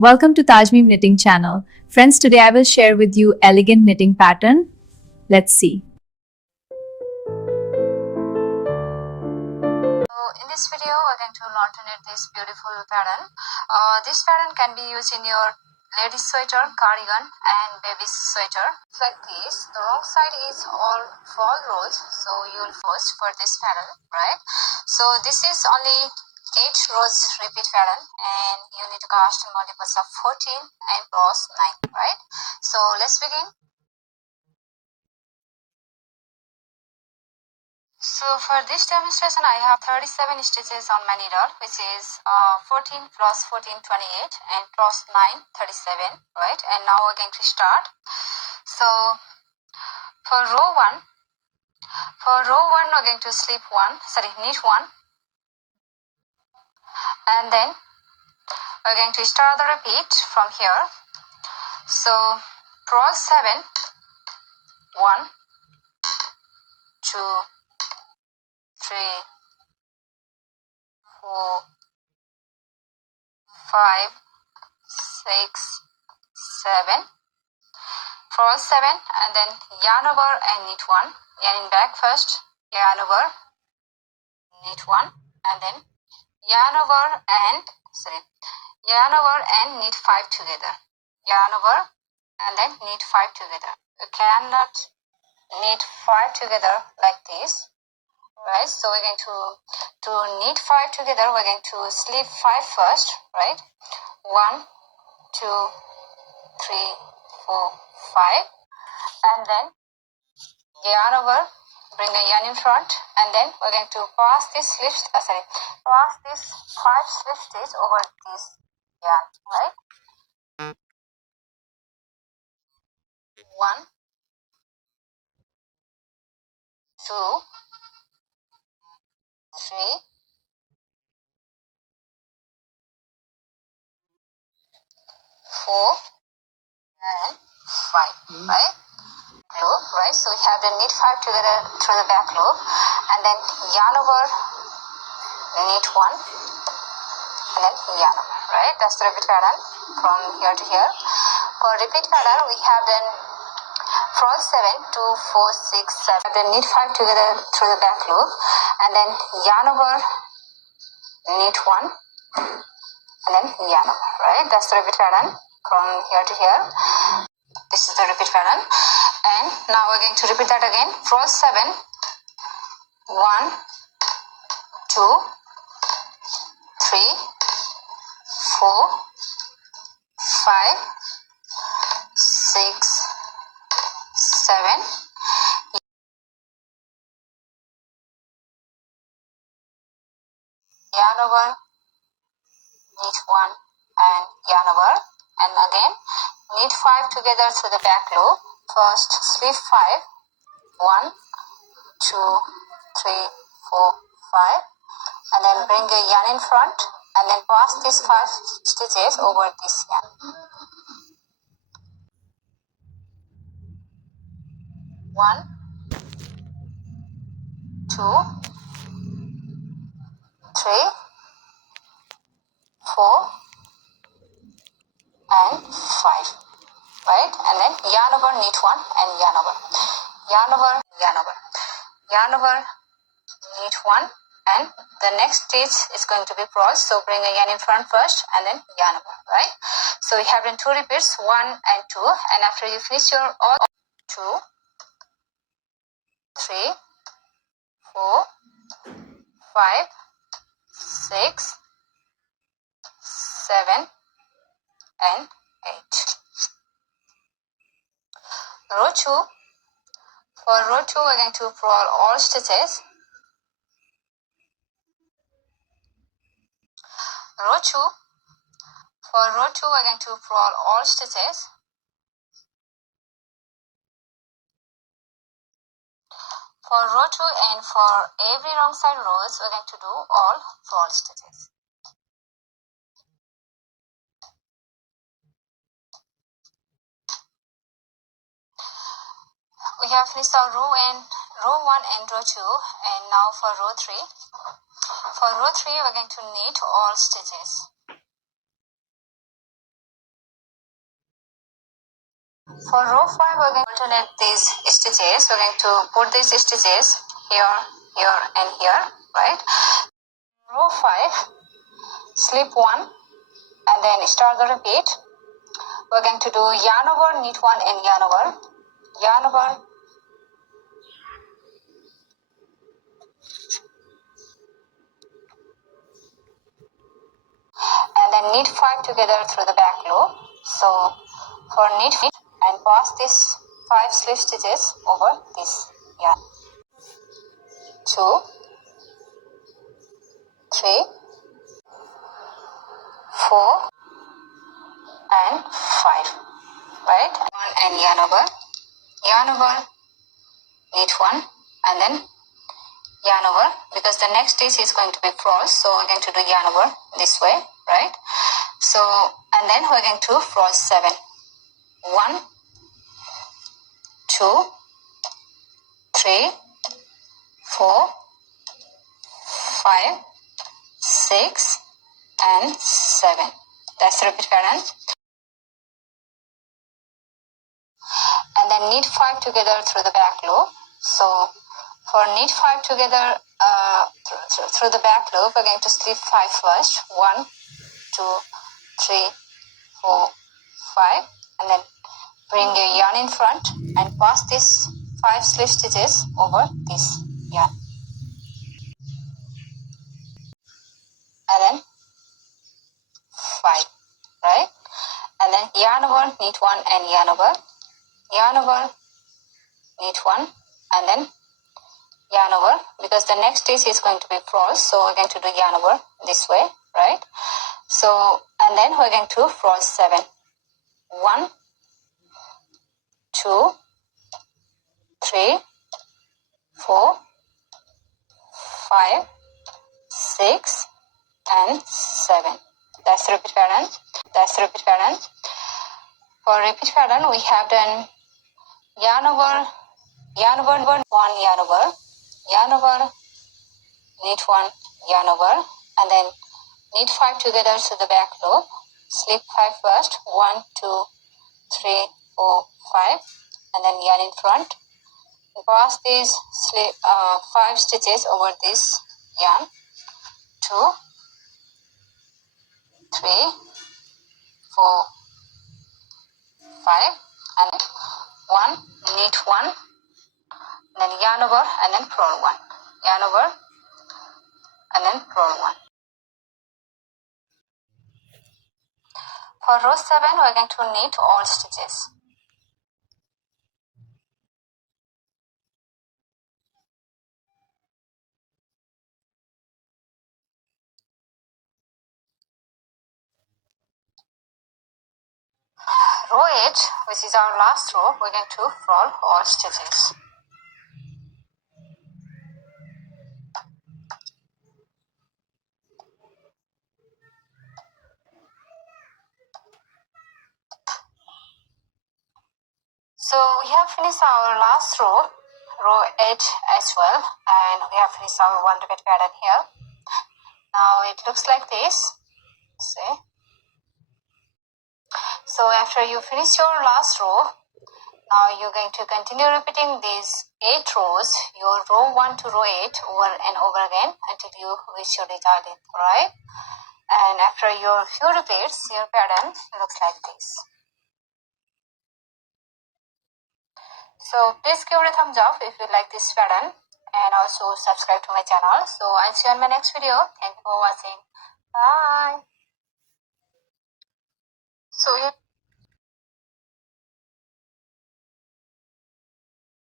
Welcome to TaJ Knitting channel. Friends, today I will share with you elegant knitting pattern. Let's see. So in this video, we're going to learn to knit this beautiful pattern. This pattern can be used in your ladies sweater, cardigan and baby's sweater. It's like this. The wrong side is all fall rows, so you will first for this pattern, right? So this is only 8 rows repeat pattern, and you need to cast multiples of 14 and cross 9, right? So let's begin. So for this demonstration, I have 37 stitches on my needle, which is 14 plus 14, 28, and cross 9, 37, right? And now we're going to start. So for row 1, we're going to knit 1, and then we're going to start the repeat from here. So cross 7, 1, 2, 3, 4, 5, 6, 7. Cross 7 and then yarn over and knit 1, yarn in back first, yarn over, knit 1, and then yarn over and knit 5 together, yarn over and then knit 5 together. You cannot knit 5 together like this, right? So we're going to knit 5 together. We're going to slip 5 first, right? 1, 2, 3, 4, 5, and then yarn over, bring the yarn in front, and then we're going to pass this 5 slip stitch over this yarn, right? 1, 2, 3, 4, and 5, right? Loop, right? So we have the knit 5 together through the back loop, and then yarn over, knit 1, and then yarn over, right? That's the repeat pattern from here to here. For repeat pattern, we have then cross 7, 2, 4, 6, 7, then knit 5 together through the back loop, and then yarn over, knit 1, and then yarn over, right? That's the repeat pattern from here to here. This is the repeat pattern, and now we're going to repeat that again. Cross 7, 1, 2, 3, 4, 5, 6, 7. Yarn over, knit 1, and yarn over, and again knit 5 together through the back loop. First slip 5, 1, 2, 3, 4, 5, and then bring a yarn in front, and then pass these 5 stitches over this yarn. 1, 2, 3, 4, and 5, right? And then yarn over, knit 1, and yarn over, yarn over, yarn over, yarn over, knit 1, and the next stitch is going to be cross. So bring a yarn in front first, and then yarn over, right? So we have in 2 repeats, 1 and 2, and after you finish your all 2, 3, 4, 5, 6, 7, and 8. Row 2. For row 2, we're going to purl all stitches. Row 2. For row 2, we're going to purl all stitches. For row 2 and for every wrong side rows, we're going to do all purl stitches. We have finished our row 1 and row 2, and now for row 3. For row 3, we're going to knit all stitches. For row 5, we're going to alternate these stitches. We're going to put these stitches here, here, and here, right? Row 5, slip 1, and then start the repeat. We're going to do yarn over, knit 1, and yarn over, yarn over, and then knit 5 together through the back loop. So for knit and pass this 5 slip stitches over this yarn. 2, 3, 4, and 5, right? 1 and yarn over, knit 1, and then yarn over, because the next stitch is going to be frost, so we're going to do yarn over this way, right? So, and then we're going to frost 7. 1, 2, 3, 4, 5, 6, and 7. That's the repeat pattern. And then knit 5 together through the back loop. So for knit 5 together through the back loop, we're going to slip 5 first. 1, 2, 3, 4, 5, and then bring your yarn in front and pass these 5 slip stitches over this yarn. And then 5, right? And then yarn over, knit 1, and yarn over, knit 1, and then yarn over, because the next stitch is going to be frost, so we're going to do yarn over this way, right? So, and then we're going to frost 7. 1, 2, 3, 4, 5, 6, and 7. That's the repeat pattern. For repeat pattern, we have done yarn over, 1 yarn over, knit 1, yarn over, and then knit 5 together to the back loop, slip 5 first, 1, 2, 3, 4, 5, and then yarn in front. Pass these 5 stitches over this yarn. 2, 3, 4, 5, and 1, knit 1, then yarn over, and then purl 1, yarn over, and then purl 1. For row 7, we're going to knit all stitches. Row 8, which is our last row, we're going to purl all stitches. So we have finished our last row, row 8 as well, and we have finished our 1 repeat pattern here. Now it looks like this. See? So after you finish your last row, now you're going to continue repeating these 8 rows, your row 1 to row 8 over and over again until you reach your desired length, alright? And after your few repeats, your pattern looks like this. So please give it a thumbs up if you like this pattern, and also subscribe to my channel. So I'll see you on my next video. Thank you for watching. Bye. So